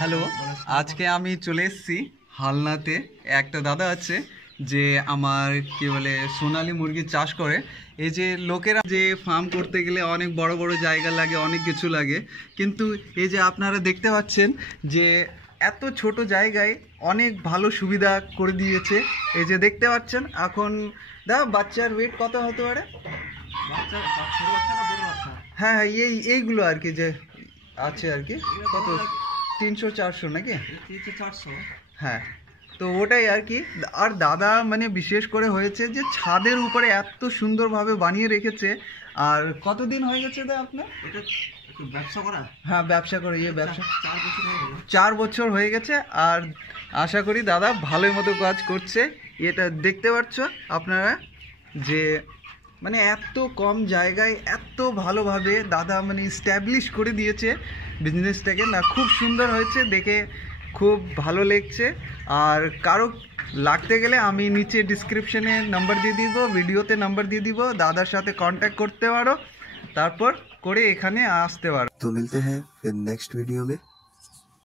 Hello, আজকে আমি চলে এসেছি হালনাতে। একটা দাদা আছে যে আমার কি বলে সোনালী মুরগির চাষ করে। এই যে লোকেরা যে ফার্ম করতে গেলে অনেক বড় বড় জায়গা লাগে, অনেক কিছু লাগে, কিন্তু এই যে আপনারা দেখতে পাচ্ছেন যে এত ছোট জায়গায় অনেক ভালো সুবিধা করে দিয়েছে। এই যে দেখতে পাচ্ছেন এখন বাচ্চার ওয়েট কত হতে পারে? হ্যাঁ হ্যাঁ, এইগুলো আর কি যে আছে আর কি, কত 300-400 নাকি? 300-400। হ্যাঁ, তো ওটাই আর কি। আর দাদা মানে বিশেষ করে হয়েছে যে ছাদের উপরে এত সুন্দরভাবে বানিয়ে রেখেছে। আর কতদিন হয়ে গেছে দা আপনার এটা ব্যবসা করা? হ্যাঁ, ব্যবসা করে ব্যবসা 4 বছর হয়ে গেল। 4 বছর হয়ে গেছে। আর আশা করি দাদা ভালোই মতো কাজ করছে। এটা দেখতে পাচ্ছ আপনারা যে মানে এত কম জায়গায় এত ভালোভাবে দাদা মানে স্ট্যাবলিশ করে দিয়েছে বিজনেসটাকে। না, খুব সুন্দর হয়েছে দেখে, খুব ভালো লেগছে। আর কারো লাগতে গেলে আমি নিচে ডিসক্রিপশনে নাম্বার দিয়ে দিব, ভিডিওতে নাম্বার দিয়ে দিব, দাদার সাথে কন্ট্যাক্ট করতে পারো, তারপর করে এখানে আসতে পারো। तो मिलते हैं फिर नेक्स्ट वीडियो में।